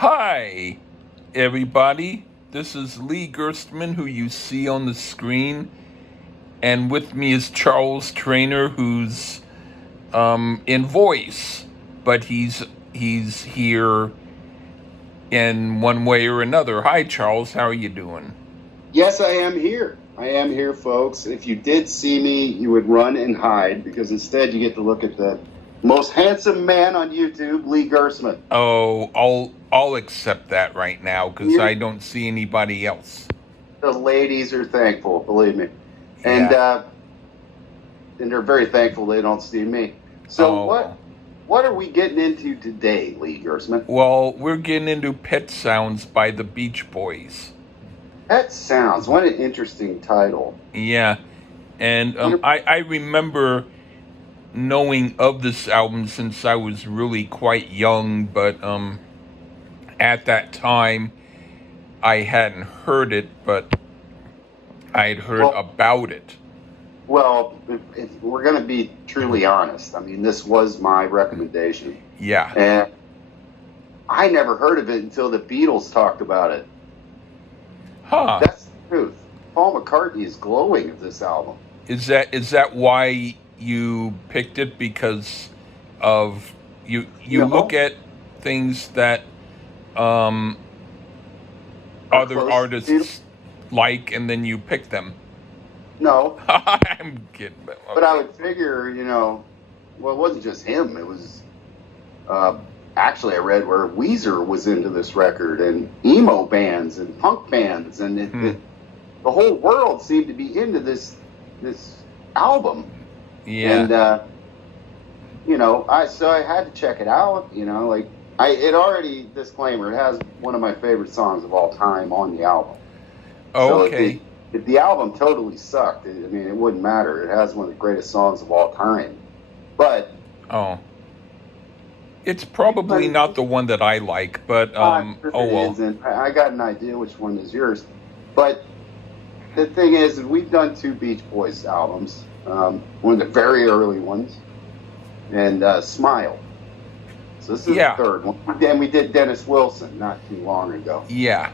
Hi, everybody. This is Lee Gerstmann, who you see on the screen, and with me is Charles Traynor, who's in voice, but he's here in one way or another. Hi, Charles. How are you doing? Yes, I am here. I am here, folks. If you did see me, you would run and hide because instead you get to look at the most handsome man on YouTube, Lee Gersman. Oh, I'll accept that right now because I You, don't see anybody else. the ladies are thankful, believe me, and Yeah. uh, and they're very thankful they don't see me. So Oh. what are we getting into today, Lee Gersman? Well, we're getting into Pet Sounds by the Beach Boys. That sounds what an interesting title. Yeah. And You know, I remember knowing of this album since I was really quite young, but at that time I hadn't heard it, but I had heard well, about it. if we're going to be truly honest, I mean, this was my recommendation, Yeah. and I never heard of it until the Beatles talked about it. Huh. That's the truth. Paul McCartney is glowing of this album. Is that why you picked it? Because of you look No, at things that um, are other close to the Beatles. artists like, and then you pick them. No, I'm kidding, but but I okay. would figure, well, it wasn't just him. It was uh, actually I read where Weezer was into this record, and emo bands and punk bands, and Hmm. the whole world seemed to be into this album. Yeah. And I had to check it out. Like it already disclaimer. It has one of my favorite songs of all time on the album. So Okay. if the album totally sucked, I mean, it wouldn't matter. It has one of the greatest songs of all time. But Oh. It's probably not the one that I like, but I'm sure oh it well. is, and I got an idea which one is yours. But the thing is, we've done two Beach Boys albums, one of the very early ones, and Smile. So this is the Yeah. third one. And we did Dennis Wilson not too long ago. Yeah.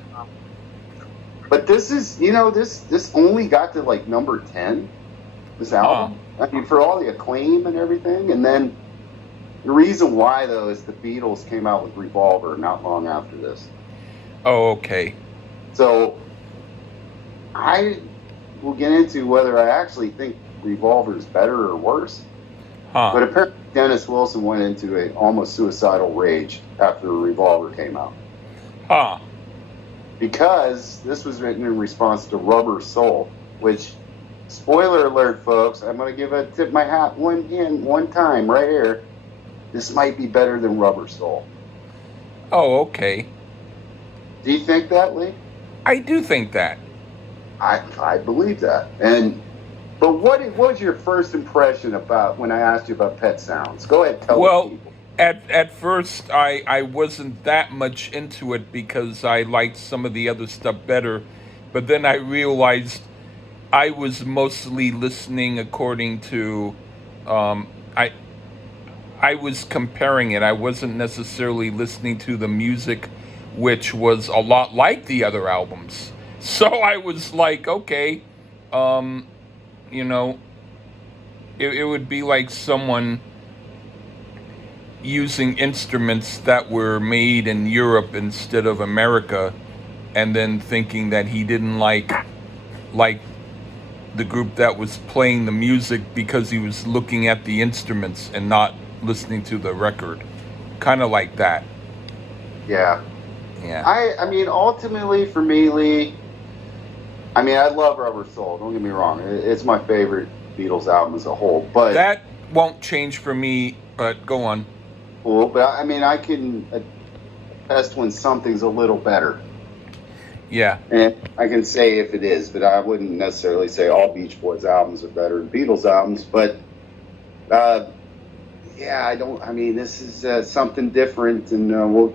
But this is, this only got to like number 10, this Huh. album. I mean, for all the acclaim and everything. And then the reason why, though, is the Beatles came out with Revolver not long after this. Oh, okay. So I will get into whether I actually think Revolver is better or worse. Huh. But apparently, Dennis Wilson went into a almost suicidal rage after Revolver came out Huh. because this was written in response to Rubber Soul, which, spoiler alert, folks, I'm going to give a tip my hat one time right here. This might be better than Rubber Soul. Oh, okay. Do you think that, Lee? I do think that. I believe that. But what was your first impression about when I asked you about Pet Sounds? Go ahead, tell the Well, people. at first I wasn't that much into it because I liked some of the other stuff better, but then I realized I was mostly listening according to um, I I was comparing it. I wasn't necessarily listening to the music, which was a lot like the other albums. So I was like, okay, um, you know, it would be like someone using instruments that were made in Europe instead of America, and then thinking that he didn't like the group that was playing the music because he was looking at the instruments and not listening to the record. Kind of like that. Yeah. Yeah. I mean, ultimately for me, Lee, I mean, I love Rubber Soul. Don't get me wrong. It's my favorite Beatles album as a whole. But That won't change for me, but go on. cool. But I mean, I can attest when something's a little better. Yeah. And I can say if it is, but I wouldn't necessarily say all Beach Boys albums are better than Beatles albums. But uh, yeah, I don't. I mean, this is something different, and we'll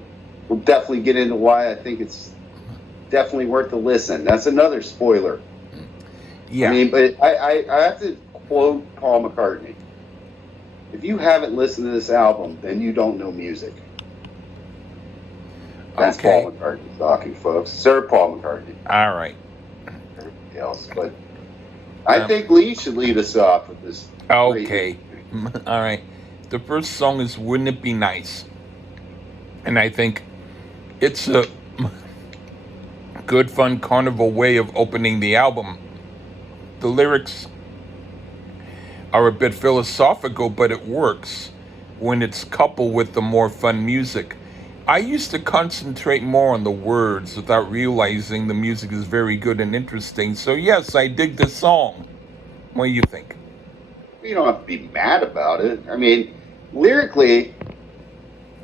definitely get into why I think it's definitely worth a listen. That's another spoiler. I Yeah. mean, but I have to quote Paul McCartney. If you haven't listened to this album, then you don't know music. That's Okay. Paul McCartney talking, folks. Sir Paul McCartney. All right. Everybody else, but I Um, think Lee should lead us off with this great. okay. All right. The first song is Wouldn't It Be Nice? And I think it's a good, fun carnival way of opening the album. The lyrics are a bit philosophical, but it works when it's coupled with the more fun music. I used to concentrate more on the words without realizing the music is very good and interesting. So, yes, I dig this song. What do you think? You don't have to be mad about it. I mean, lyrically,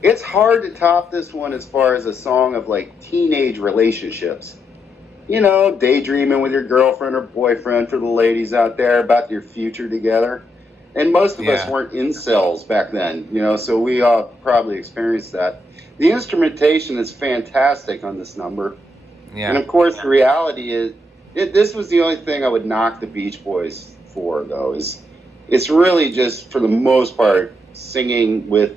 it's hard to top this one as far as a song of like teenage relationships. You know, daydreaming with your girlfriend or boyfriend, for the ladies out there, about your future together. And most of us Yeah. weren't incels back then, you know, so we all probably experienced that. The instrumentation is fantastic on this number. And Yeah. of course, the reality is, this was the only thing I would knock the Beach Boys for, though, is it's really just, for the most part, singing with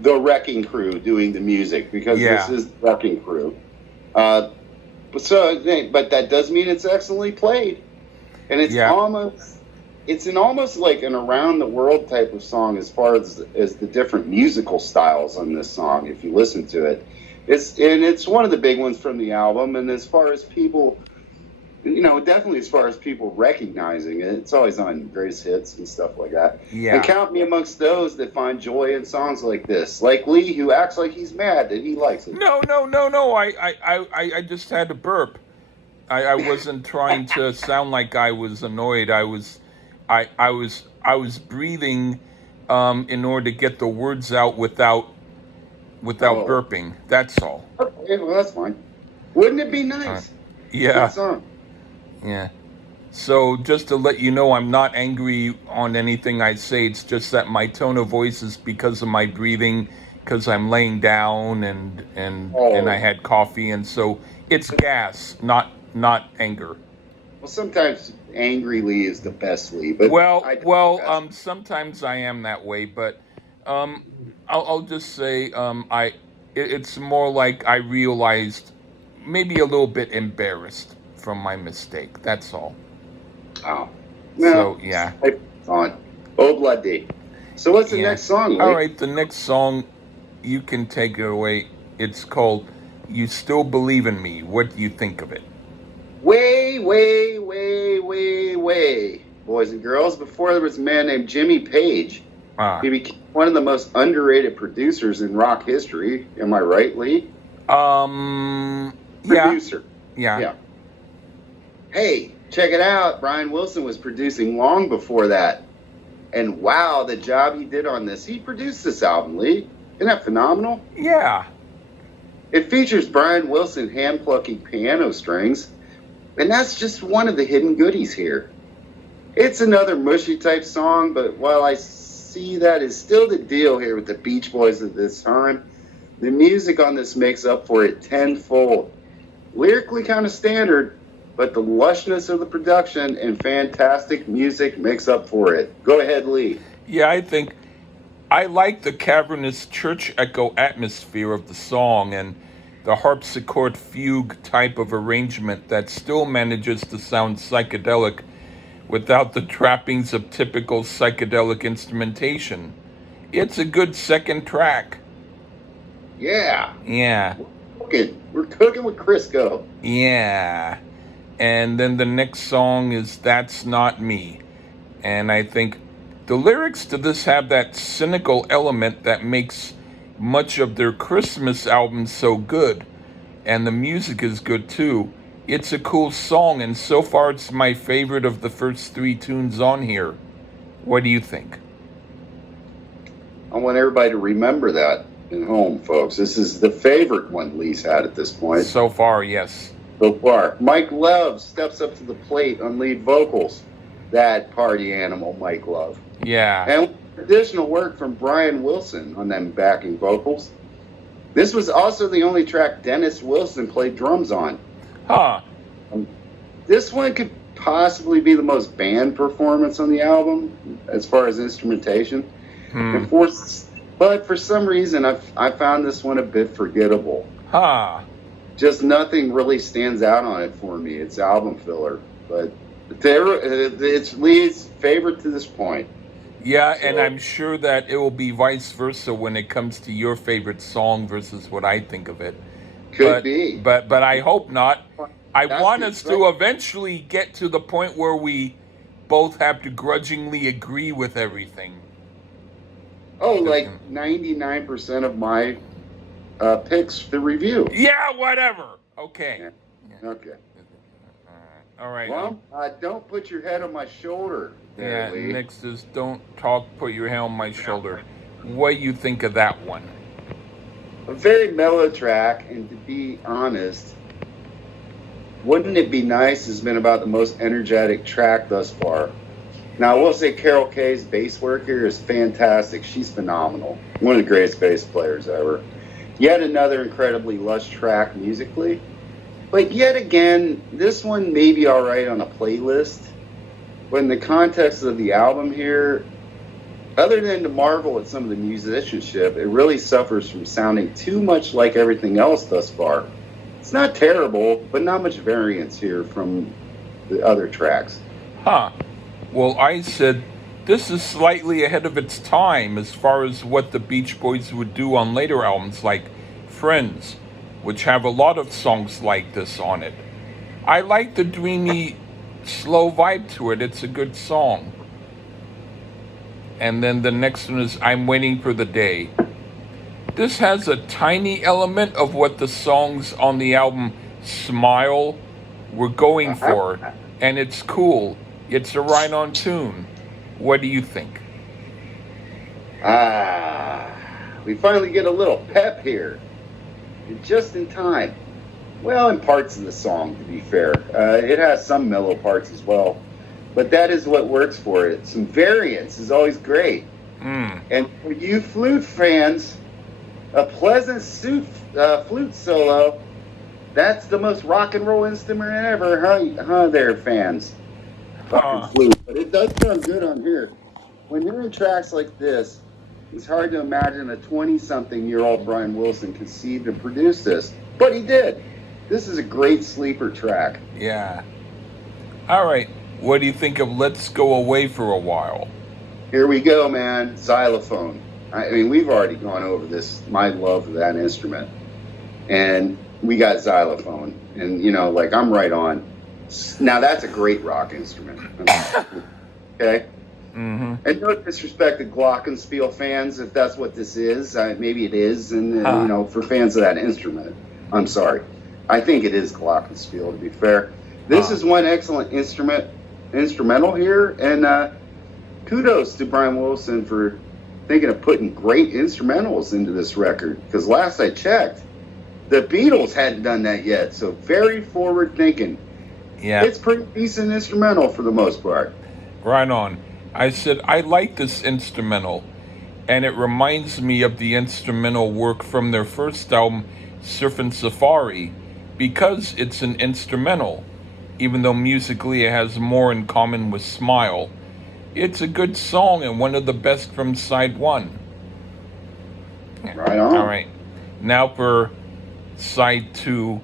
the Wrecking Crew doing the music, because Yeah. this is the Wrecking Crew. But that does mean it's excellently played, and Yeah. it's almost like an around the world type of song as far as the different musical styles on this song. If you listen to it, it's one of the big ones from the album. And as far as people, you know, definitely as far as people recognizing it, it's always on greatest hits and stuff like that. Yeah. And count me amongst those that find joy in songs like this, like Lee, who acts like he's mad that he likes it. No. I just had to burp. I wasn't trying to sound like I was annoyed. I was breathing in order to get the words out without Oh, burping. That's all. okay, well, that's fine. Wouldn't it be Uh, nice? Good yeah, song. yeah. So just to let you know, I'm not angry on anything I say. It's just that my tone of voice is because of my breathing, because I'm laying down and I Oh, had coffee, and so it's gas, not anger. well, sometimes angry Lee is the best Lee, but Well, I well, digress. sometimes I am that way, but um, I'll just say it's more like I realized maybe a little bit embarrassed from my mistake. That's all. Oh, no, So yeah, it's on. Obladi. So what's the yeah. next song, All Lee? right, the next song you can take it away. It's called "You Still Believe in Me." What do you think of it? Way, way, way, way, way, boys and girls. Before there was a man named Jimmy Page. Ah, He became one of the most underrated producers in rock history. Am I right, Lee? yeah, Producer. yeah, Yeah. Hey, check it out. Brian Wilson was producing long before that. And wow, the job he did on this. He produced this album, Lee. Isn't that phenomenal? yeah, It features Brian Wilson hand plucking piano strings, and that's just one of the hidden goodies here. It's another mushy type song, but while I see that is still the deal here with the Beach Boys at this time, the music on this makes up for it tenfold. Lyrically kind of standard, but the lushness of the production and fantastic music makes up for it. Go ahead, Lee. yeah. I think I like the cavernous church echo atmosphere of the song and the harpsichord fugue type of arrangement that still manages to sound psychedelic without the trappings of typical psychedelic instrumentation. It's a good second track. Yeah, Yeah, we're cooking with Crisco. yeah. And then the next song is That's Not Me. And I think the lyrics to this have that cynical element that makes much of their Christmas albums so good. And the music is good too. It's a cool song, and so far it's my favorite of the first three tunes on here. What do you think? I want everybody to remember that at home, folks. This is the favorite one Lee's had at this point So far, yes. so far. Mike Love steps up to the plate on lead vocals. That party animal, Mike Love. Yeah. And additional work from Brian Wilson on them backing vocals. This was also the only track Dennis Wilson played drums on. Huh. This one could possibly be the most band performance on the album as far as instrumentation. Hmm. But for some reason, I found this one a bit forgettable. Huh. Just nothing really stands out on it for me. It's album filler, but it's Lee's favorite to this point. Yeah, and So I'm sure that it will be vice versa when it comes to your favorite song versus what I think of it. could be. But I hope not. I That's want the us exciting. to eventually get to the point where we both have to grudgingly agree with everything. Oh, That's like gonna- 99% of my picks for review. Yeah, whatever. Okay. Yeah. Yeah. Okay. All right. Well, don't put your head on my shoulder there, Yeah. Lee. Next is don't talk. Put your hand on my shoulder. What do you think of that one? A very mellow track, and to be honest, wouldn't it be nice has been about the most energetic track thus far. Now, I will say Carol Kay's bass work here is fantastic. She's phenomenal. One of the greatest bass players ever. Yet another incredibly lush track musically. But yet again, this one may be all right on a playlist. But in the context of the album here, other than to marvel at some of the musicianship, it really suffers from sounding too much like everything else thus far. It's not terrible, but not much variance here from the other tracks. Huh. Well, I said this is slightly ahead of its time as far as what the Beach Boys would do on later albums like Friends, which have a lot of songs like this on it. I like the dreamy, slow vibe to it. It's a good song. And then the next one is I'm Waiting for the Day. This has a tiny element of what the songs on the album Smile were going for, and it's cool. It's a right on tune. What do you think? We finally get a little pep here, and just in time. Well, in parts of the song, to be fair. It has some mellow parts as well, but that is what works for it. Some variance is always great. And for you flute fans, a pleasant flute solo, that's the most rock and roll instrument ever, huh there, fans? Fucking flute. But it does sound good on here. When hearing tracks like this, it's hard to imagine a 20-something-year-old Brian Wilson conceived and produced this. But he did. This is a great sleeper track. Yeah. All right. What do you think of Let's Go Away for a While? Here we go, man. Xylophone. I mean, we've already gone over this, my love of that instrument. And we got xylophone. And, like, I'm right on. Now, that's a great rock instrument. Okay? Mm-hmm. And no disrespect to glockenspiel fans, if that's what this is. Maybe it is. And, for fans of that instrument, I'm sorry. I think it is glockenspiel, to be fair. This is one excellent instrumental here. And kudos to Brian Wilson for thinking of putting great instrumentals into this record. Because last I checked, the Beatles hadn't done that yet. So very forward thinking. Yeah. It's pretty decent instrumental for the most part. Right on. I said, I like this instrumental. And it reminds me of the instrumental work from their first album, Surfin' Safari, because it's an instrumental. Even though musically it has more in common with Smile. It's a good song and one of the best from side one. Right on. All right. Now for side two.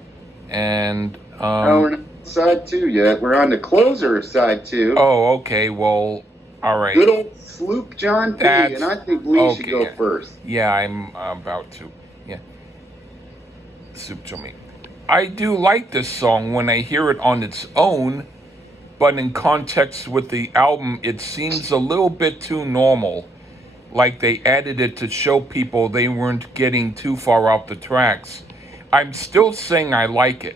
And no, we're not on side two yet. We're on the closer of side two. Oh, okay. Well, all right. Good old Sloop John P. And I think Lee should go first. Yeah, I'm about to. Yeah. Soup to me. I do like this song when I hear it on its own, but in context with the album, it seems a little bit too normal. Like they added it to show people they weren't getting too far off the tracks. I'm still saying I like it,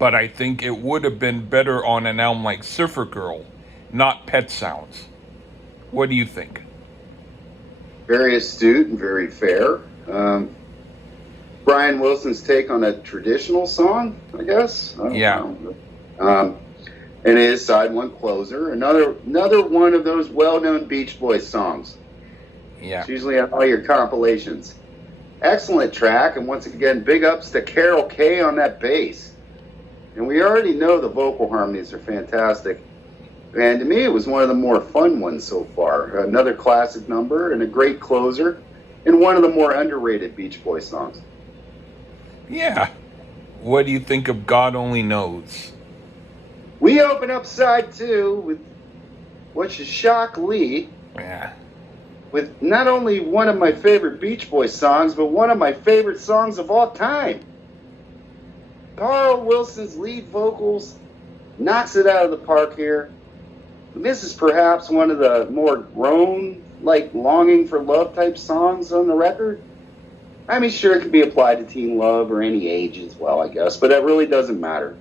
but I think it would have been better on an album like Surfer Girl, not Pet Sounds. What do you think? Very astute and very fair. Brian Wilson's take on a traditional song, I guess. Yeah. And it is side one closer. Another one of those well-known Beach Boys songs. Yeah. It's usually on all your compilations. Excellent track, and once again, big ups to Carol Kay on that bass. And we already know the vocal harmonies are fantastic. And to me, it was one of the more fun ones so far. Another classic number and a great closer, and one of the more underrated Beach Boys songs. Yeah. What do you think of God Only Knows? We open up side two with what should shock Lee, Yeah. with not only one of my favorite Beach Boys songs, but one of my favorite songs of all time. Carl Wilson's lead vocals knocks it out of the park here. This is perhaps one of the more grown, like longing for love type songs on the record. I mean, sure, it could be applied to teen love or any age as well, I guess, but that really doesn't matter.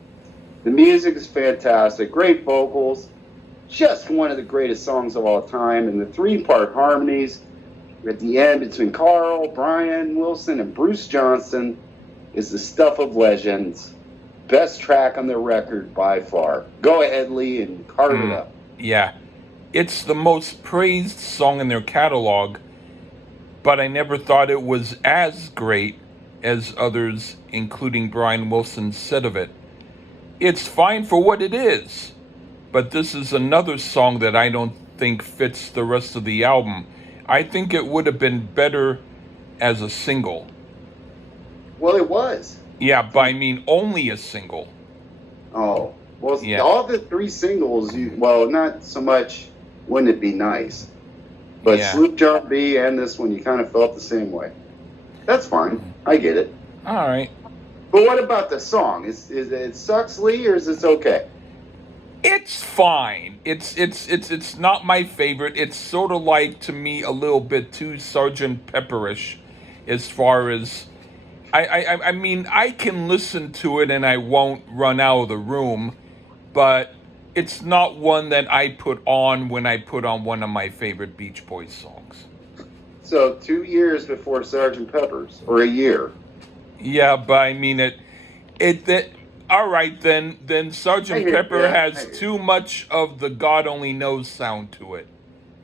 The music is fantastic, great vocals, just one of the greatest songs of all time, and the three-part harmonies at the end between Carl, Brian Wilson, and Bruce Johnston is the stuff of legends. Best track on the record by far. Go ahead, Lee, and carve it up. Yeah. It's the most praised song in their catalog, but I never thought it was as great as others, including Brian Wilson, said of it. It's fine for what it is, but this is another song that I don't think fits the rest of the album. I think it would have been better as a single. Well, it was. Yeah, but I mean only a single. Oh, well, Yeah. all the three singles, well, not so much Wouldn't It Be Nice, but Yeah. Sloop John B and this one, you kind of felt the same way. That's fine. I get it. All right. But what about the song? Is it sucks, Lee, or is it okay? It's fine. It's not my favorite. It's sort of like, to me, a little bit too Sergeant Pepperish, as far as I mean, I can listen to it and I won't run out of the room, but it's not one that I put on when I put on one of my favorite Beach Boys songs. So 2 years before Sergeant Pepper's, or a year. Yeah, but I mean that all right then Sergeant Pepper has too much of the God Only Knows sound to it.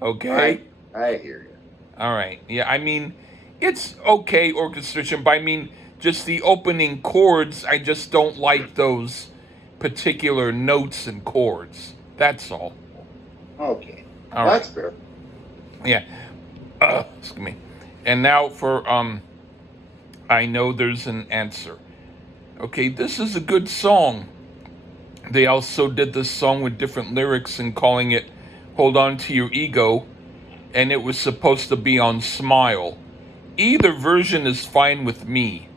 Okay? I hear you. All right. Yeah, I mean, it's okay orchestration, but I mean, just the opening chords, I just don't like those particular notes and chords. That's all. Okay. All That's right. fair. Yeah. Excuse me. And now for I Know There's an Answer. Okay, this is a good song. They also did this song with different lyrics and calling it Hold On to Your Ego, and it was supposed to be on Smile. Either version is fine with me.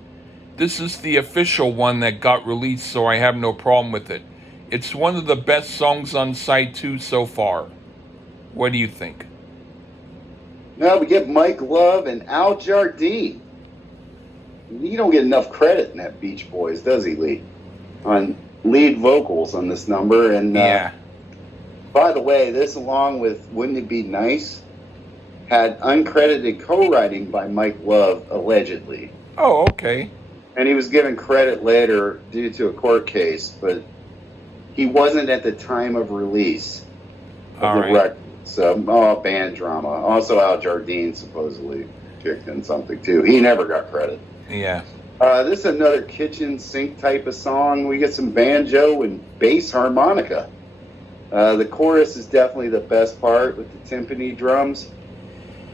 This is the official one that got released, so I have no problem with it. It's one of the best songs on side 2 so far. What do you think? Now we get Mike Love and Al Jardine. He don't get enough credit in that Beach Boys, does he, Lee? On lead vocals on this number. And Yeah. by the way, this, along with Wouldn't It Be Nice, had uncredited co-writing by Mike Love, allegedly. Oh, okay. And he was given credit later due to a court case, but he wasn't at the time of release of All the right. record. So, band drama. Also, Al Jardine supposedly kicked in something, too. He never got credit. Yeah. This is another kitchen sink type of song. We get some banjo and bass harmonica. The chorus is definitely the best part with the timpani drums.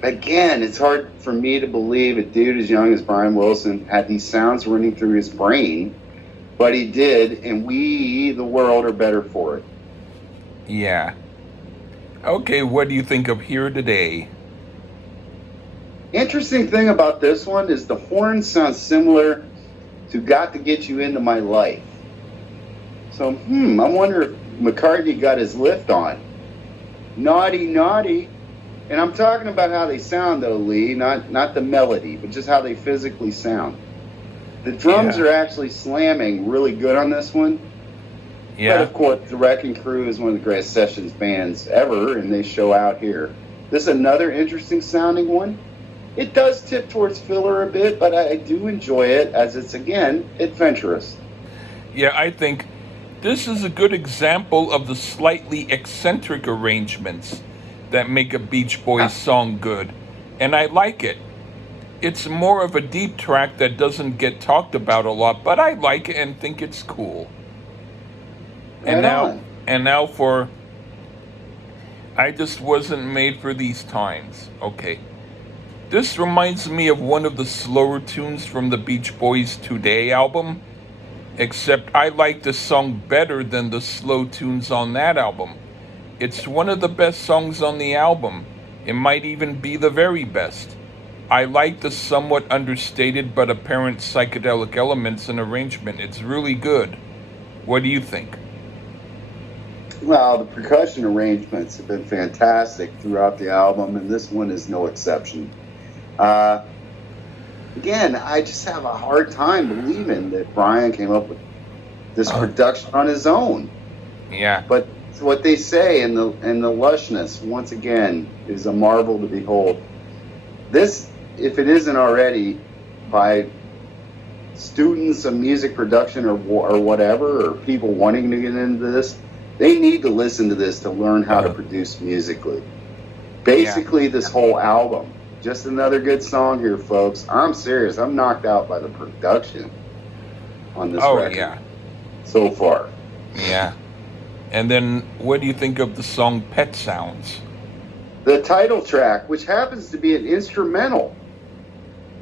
Again, it's hard for me to believe a dude as young as Brian Wilson had these sounds running through his brain, but he did, and we, the world, are better for it. Yeah. Okay, what do you think of Here Today? Interesting thing about this one is the horns sound similar to Got to Get You Into My Life. So, I wonder if McCartney got his lift on. Naughty, naughty. And I'm talking about how they sound, though, Lee, not the melody, but just how they physically sound. The drums are actually slamming really good on this one. Yeah. But, of course, the Wrecking Crew is one of the greatest sessions bands ever, and they show out here. This is another interesting sounding one. It does tip towards filler a bit, but I do enjoy it as it's, again, adventurous. Yeah, I think this is a good example of the slightly eccentric arrangements that make a Beach Boys song good, and I like it. It's more of a deep track that doesn't get talked about a lot, but I like it and think it's cool. And now for I Just Wasn't Made for These Times. Okay. This reminds me of one of the slower tunes from the Beach Boys' Today album, except I like the song better than the slow tunes on that album. It's one of the best songs on the album. It might even be the very best. I like the somewhat understated but apparent psychedelic elements and arrangement. It's really good. What do you think? Well, the percussion arrangements have been fantastic throughout the album, and this one is no exception. Uh, Again, I just have a hard time believing that Brian came up with this production on his own. Yeah. But what they say in the lushness, once again, is a marvel to behold. This, if it isn't already, by students of music production or whatever, or people wanting to get into this, they need to listen to this to learn how to produce musically. Basically, this whole album. Just another good song here, folks. I'm serious. I'm knocked out by the production on this record. Yeah. So far. Yeah. And then what do you think of the song Pet Sounds? The title track, which happens to be an instrumental.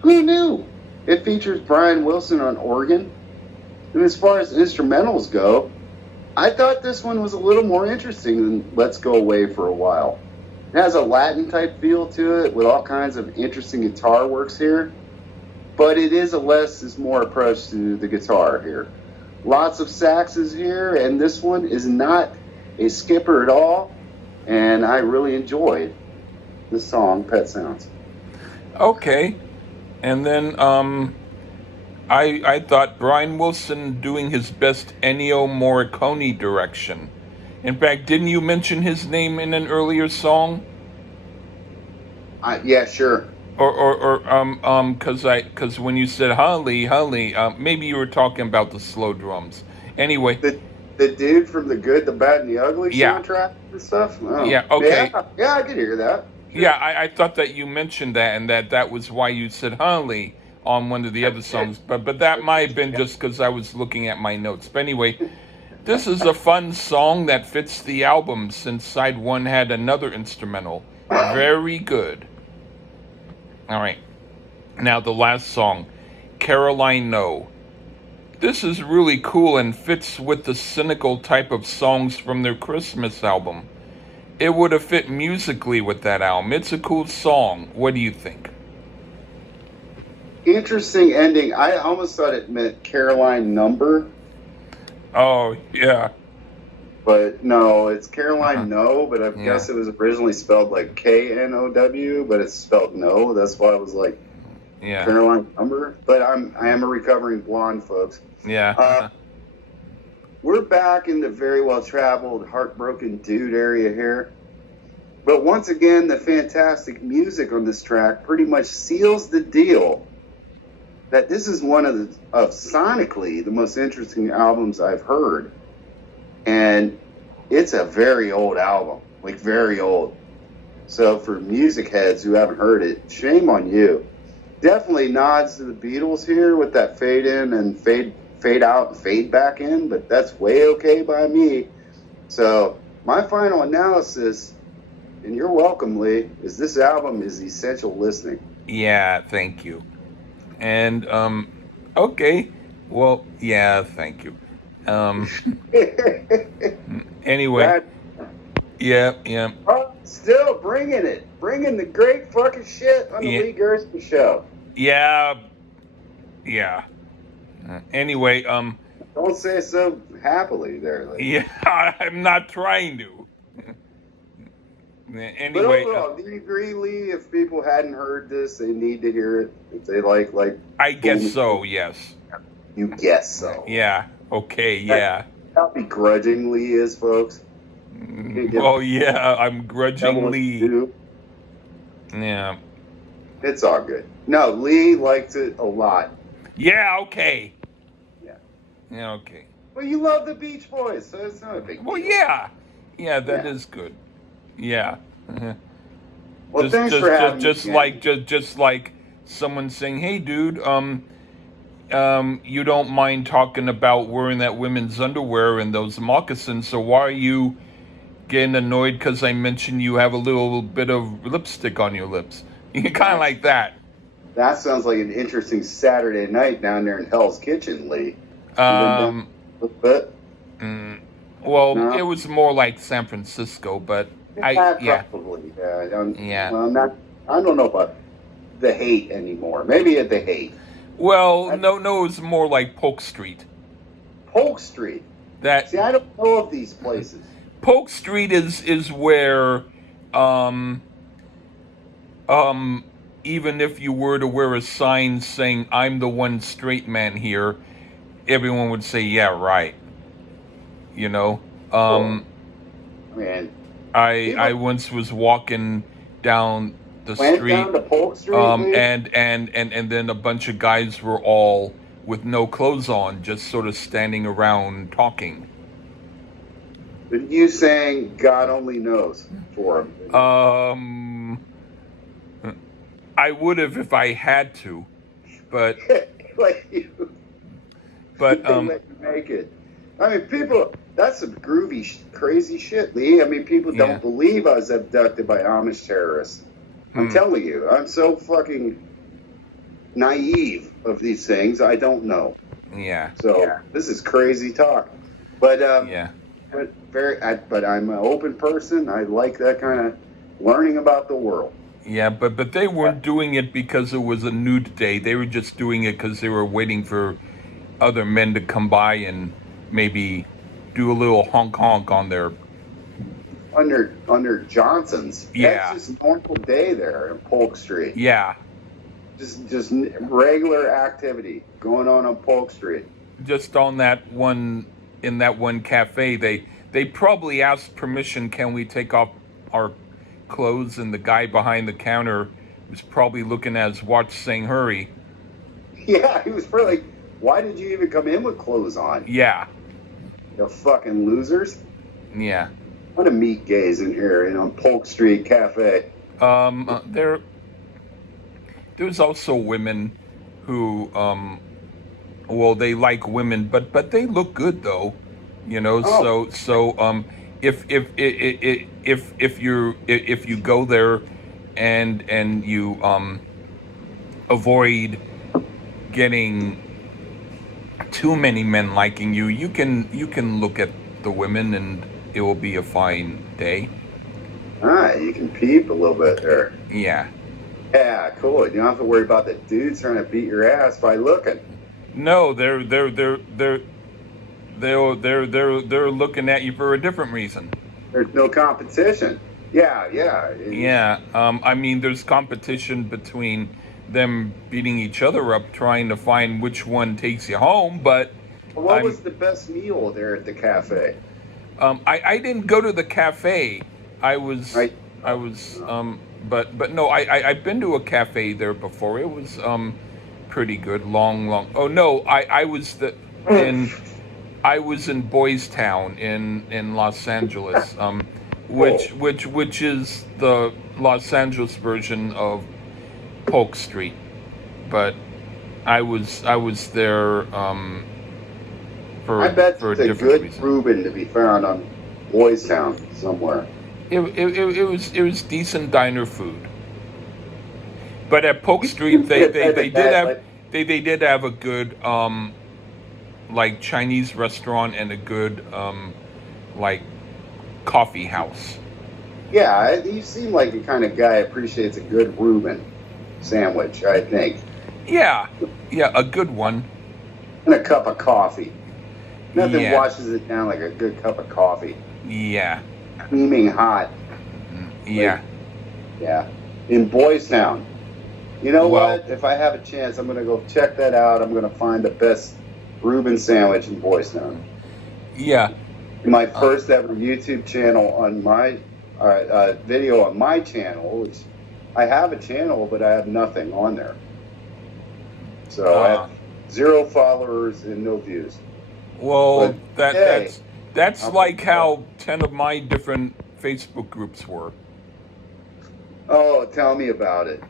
Who knew? It features Brian Wilson on organ. And as far as instrumentals go, I thought this one was a little more interesting than Let's Go Away for a While. It has a Latin type feel to it with all kinds of interesting guitar works here. But it is a less is more approach to the guitar here. Lots of saxes here, and this one is not a skipper at all. And I really enjoyed the song Pet Sounds. Okay. And then I thought Brian Wilson doing his best Ennio Morricone direction. In fact, didn't you mention his name in an earlier song? Yeah, sure. Because when you said Holly, maybe you were talking about the slow drums. Anyway, the dude from the Good, the Bad, and the Ugly soundtrack and stuff. Oh. Yeah. Okay. Yeah, I could hear that. Sure. Yeah, I thought that you mentioned that, and that was why you said Holly on one of the other songs. But that might have been just because I was looking at my notes. But anyway. This is a fun song that fits the album since side one had another instrumental. Very good. All right. Now the last song, Caroline No. This is really cool and fits with the cynical type of songs from their Christmas album. It would have fit musically with that album. It's a cool song. What do you think? Interesting ending. I almost thought it meant Caroline Number. Oh, yeah. But no, it's Caroline No, but I guess it was originally spelled like K-N-O-W, but it's spelled no. That's why I was like, Caroline Number. But I am a recovering blonde, folks. Yeah. We're back in the very well-traveled, heartbroken dude area here. But once again, the fantastic music on this track pretty much seals the deal that this is one of sonically the most interesting albums I've heard. And it's a very old album, like very old. So for music heads who haven't heard it, shame on you. Definitely nods to the Beatles here with that fade in and fade out and fade back in, but that's way okay by me. So my final analysis, and you're welcome, Lee, is this album is essential listening. Yeah, thank you. And okay, well, yeah, thank you. Anyway, yeah. Oh, still bringing the great fucking shit on the Lee Gerson show. Yeah. Anyway, don't say so happily there, Lee. Yeah, I'm not trying to. Anyway, but overall, do you agree, Lee? If people hadn't heard this, they need to hear it. If they like, I guess so. Yes. You guess so. Yeah. Okay. Yeah. How begrudging Lee is, folks. Oh yeah, I'm grudgingly. Yeah. It's all good. No, Lee likes it a lot. Yeah. Okay. Yeah. Okay. Well, you love the Beach Boys, so it's not a big deal. Well, yeah. That is good. Yeah. Well, thanks for having me. Just like someone saying, "Hey, dude, you don't mind talking about wearing that women's underwear and those moccasins, so why are you getting annoyed because I mentioned you have a little bit of lipstick on your lips?" Kind of like that. That sounds like an interesting Saturday night down there in Hell's Kitchen, Lee. You been down Um, a little bit? well, it No? was more like San Francisco, but yeah, Probably. Yeah. yeah. Well, I don't know about the hate anymore. Maybe at the hate. Well, At no, it was more like Polk Street. Polk Street. That See, I don't know of these places. Polk Street is where, um, um, even if you were to wear a sign saying "I'm the one straight man here," everyone would say, "Yeah, right." You know, Cool. um, I mean, I people once was walking down the went street, down to Polk Street, Lee. and then a bunch of guys were all with no clothes on, just sort of standing around talking. But you saying God only knows for them. Um, I would have if I had to, but Like you, but they let you make it. I mean, people, that's some groovy, crazy shit, Lee. I mean, people yeah, don't believe I was abducted by Amish terrorists. I'm hmm, telling you, I'm so fucking naive of these things. I don't know. yeah, So this is crazy talk. But yeah, but I'm an open person. I like that kind of learning about the world. yeah. But they weren't doing it because it was a nude day. They were just doing it because they were waiting for other men to come by and maybe do a little honk honk on their. Under Johnson's, that's Yeah, just a normal day there in Polk Street. yeah. Just regular activity going on Polk Street. Just on that one in that one cafe, they probably asked permission. Can we take off our clothes? And the guy behind the counter was probably looking at his watch, saying, "Hurry." Yeah, he was probably like, "Why did you even come in with clothes on? Yeah, You fucking losers! yeah. I want to meet gays in here, Polk Street Cafe." There's also women who, well, they like women, but they look good though, you know. Oh, If you go there, and you avoid getting too many men liking you, you can look at the women, and it will be a fine day. you can peep a little bit there. Yeah. Yeah, cool. You don't have to worry about the dudes trying to beat your ass by looking. No, they're looking at you for a different reason. There's no competition. Yeah, yeah. Yeah. I mean, there's competition between them beating each other up, trying to find which one takes you home. But What I'm was the best meal there at the cafe? I didn't go to the cafe. I was Right. I was but no, I've been to a cafe there before. It was pretty good. Long. Oh no, in I was in Boys Town in Los Angeles, Cool. which is the Los Angeles version of Polk Street. But I was there I bet for a it's a different good reason. Reuben to be found on Boys Town somewhere. It was decent diner food. But at Polk Street, Get better they than did that, have but they did have a good like Chinese restaurant and a good like coffee house. yeah, you seem like the kind of guy who appreciates a good Reuben sandwich, I think, Yeah, yeah, a good one. and a cup of coffee. Nothing Yeah, washes it down like a good cup of coffee, yeah, steaming hot. Like, yeah. yeah, in Boys Town. You know Well, what? If I have a chance, I'm gonna go check that out. I'm gonna find the best Reuben sandwich in Boys Town. yeah, My uh, first ever YouTube channel on my video on my channel, which I have a channel, but I have nothing on there. So I uh, have 0 followers and no views. well, But hey, that's I'll put like it up. how 10 of my different Facebook groups were. Oh, tell me about it.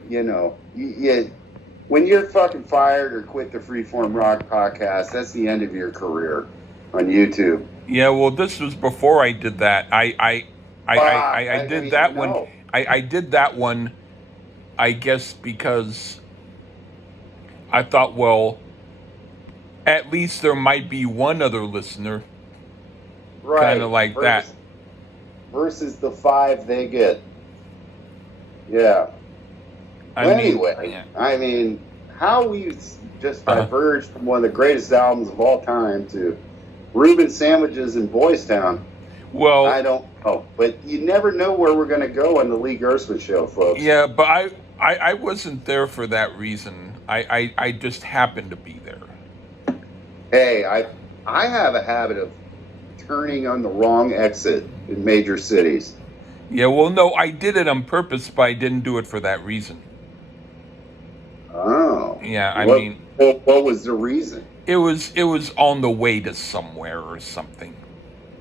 When you're fucking fired or quit the Freeform Rock podcast, that's the end of your career on YouTube. Yeah, well, this was before I did that. I Fuck, I I did mean, that one. no. I did that one I guess because I thought, well, at least there might be one other listener, kind of Right. like that. Versus the five they get. Yeah. I Well, mean, anyway, yeah. I mean, how we just Uh, diverged from one of the greatest albums of all time to Reuben Sandwiches in Boys Town, well, I don't know. But you never know where we're going to go on the Lee Gerstmann show, folks. yeah, but I wasn't there for that reason. I just happened to be there. Hey, I have a habit of turning on the wrong exit in major cities. Yeah, well, no, I did it on purpose, but I didn't do it for that reason. Oh, Yeah, I mean, what was the reason? it was on the way to somewhere or something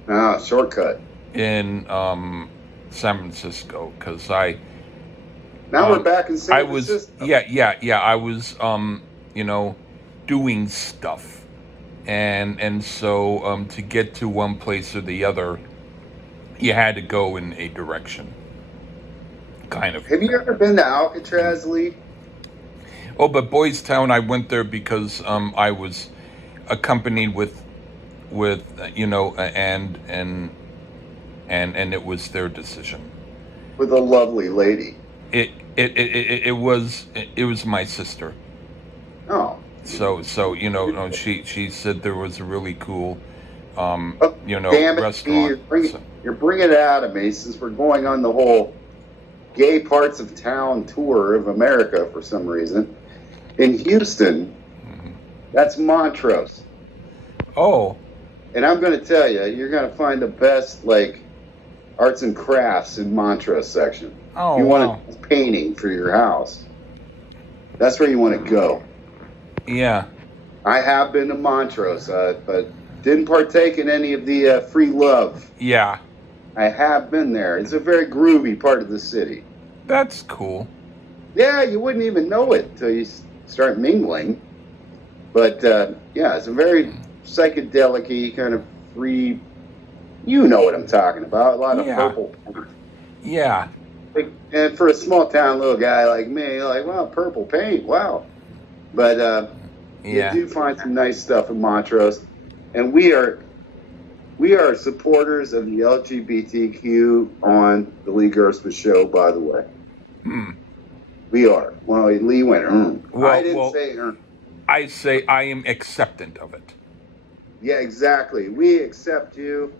Ah, shortcut. in San Francisco, because Now we're back in I San was Francisco. yeah I was you know doing stuff, and so to get to one place or the other, you had to go in a direction, kind of. Have you ever been to Alcatraz, Lee? Oh, but Boys Town, I went there because I was accompanied with and it was their decision. With a lovely lady. It was my sister. Oh. So no, she said there was a really cool Oh, damn it, Lee, restaurant. So, you're bringing it out of me since we're going on the whole gay parts of town tour of America for some reason. In Houston, that's Montrose. oh, And I'm going to tell you, you're going to find the best, like, arts and crafts in Montrose section. oh, You wow. want a painting for your house. That's where you want to go. Yeah. I have been to Montrose, but didn't partake in any of the free love. Yeah. I have been there. It's a very groovy part of the city. That's cool. Yeah, you wouldn't even know it until you start mingling. But yeah, it's a very psychedelic kind of free. You know what I'm talking about. A lot of Yeah. purple. Yeah. And for a small town little guy like me, like, wow, purple paint, wow. But Yeah. you do find some nice stuff in Montrose, and we are supporters of the LGBTQ on the Lee Gerstmann show. By the way, we are. Well, Lee went. I didn't say. I say I am acceptant of it. Yeah, exactly. We accept you.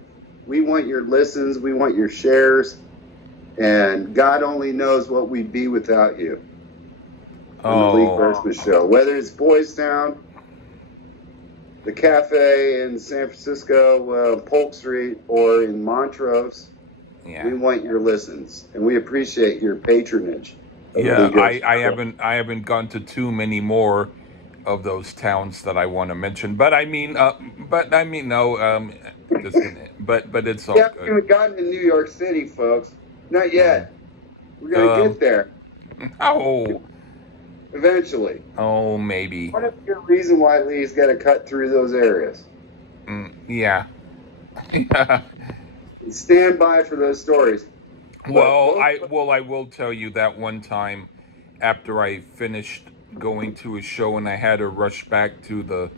We want your listens. We want your shares. And God only knows what we'd be without you on the Lee Gerstmann show. Whether it's Boys Town, the cafe in San Francisco, Polk Street, or in Montrose, Yeah. we want your listens, and we appreciate your patronage. Yeah, I haven't gone to too many more of those towns that I want to mention, but I mean, no, just gonna, but it's all Yeah, we good. haven't gotten to New York City, folks. Not yet. We're gonna get there Oh, eventually. oh, maybe. What if your reason why Lee's got to cut through those areas? Yeah. Yeah. Stand by for those stories. Well, I will tell you that one time after I finished going to a show and I had to rush back to the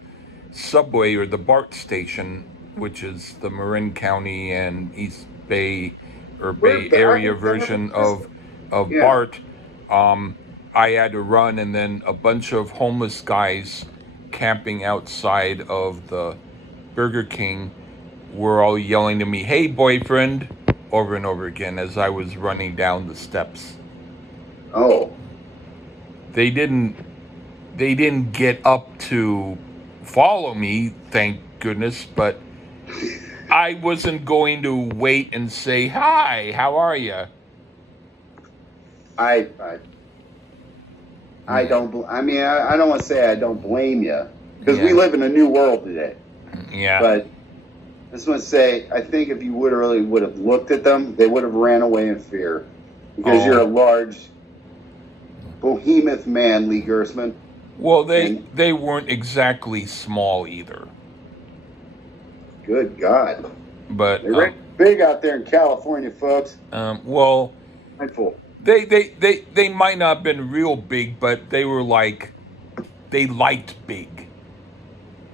subway or the BART station, which is the Marin County and East Bay or Bay Area version of Yeah. BART. I had to run, and then a bunch of homeless guys camping outside of the Burger King were all yelling to me, "Hey, boyfriend," over and over again as I was running down the steps. Oh, They didn't get up to follow me, thank goodness, but I wasn't going to wait and say, "Hi, how are you?" I don't. I mean, I don't want to say I don't blame you because we live in a new world today. Yeah. But I just want to say, I think if you would have looked at them, they would have ran away in fear because you're a large behemoth man, Lee Gerstmann. Well, they weren't exactly small either. Good God. But They're big out there in California, folks. well, Mindful. They might not have been real big, but they were like they liked big.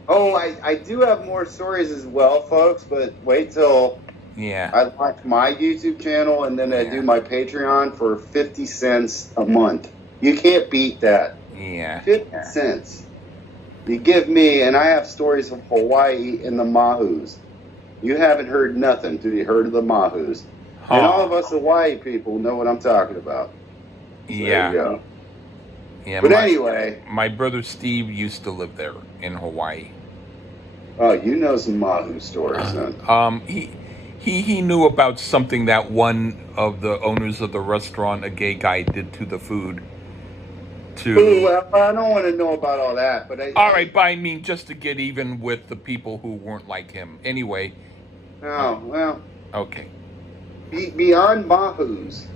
Oh, I do have more stories as well, folks, but wait till Yeah, I launch my YouTube channel and then I do yeah, my Patreon for 50 cents a month. You can't beat that. yeah. 50 cents. You give me, and I have stories of Hawaii and the Mahus. You haven't heard nothing till you heard of the Mahus. And all of Huh. us Hawaii people know what I'm talking about. So there you Yeah, go. yeah. But anyway, My brother Steve used to live there in Hawaii. oh, you know some Mahu stories, huh? He knew about something that one of the owners of the restaurant, a gay guy, did to the food. Ooh, To well, I don't want to know about all that, but all right, but I mean just to get even with the people who weren't like him. Anyway, oh, well, okay. beyond Mahus,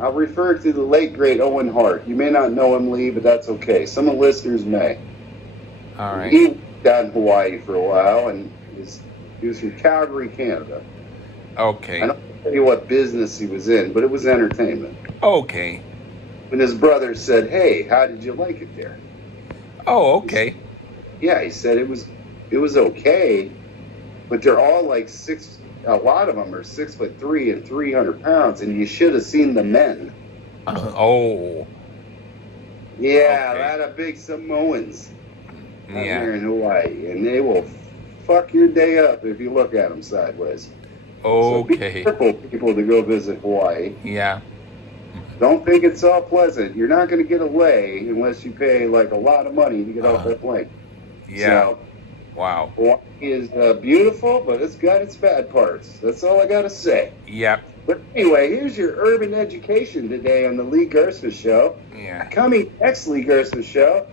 I'll refer to the late great Owen Hart. You may not know him, Lee, but that's okay. Some of the listeners may. All right. He was down in Hawaii for a while, and he was from Calgary, Canada. Okay. I don't tell you what business he was in, but it was entertainment. Okay. When his brother said, "Hey, how did you like it there?" Oh, okay. Yeah, he said it was okay, but they're all like six. A lot of them are 6'3" and 300 pounds, and you should have seen the men. Oh. Yeah, Okay. a lot of big Samoans out Yeah. there in Hawaii, and they will fuck your day up if you look at them sideways. So be Okay. careful, people, to go visit Hawaii. Yeah. Don't think it's all pleasant. You're not going to get a lay unless you pay like a lot of money to get off that plane. Yeah. So, Wow. Hawaii is beautiful, but it's got its bad parts. That's all I got to say. Yep. But anyway, here's your urban education today on the Lee Gersma Show. Yeah. Coming next Lee Gersma Show,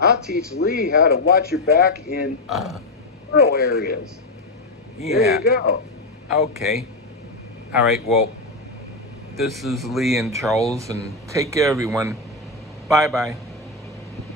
I'll teach Lee how to watch your back in rural areas. Yeah. There you go. Okay. All right. Well, this is Lee and Charles, and take care, everyone. Bye bye.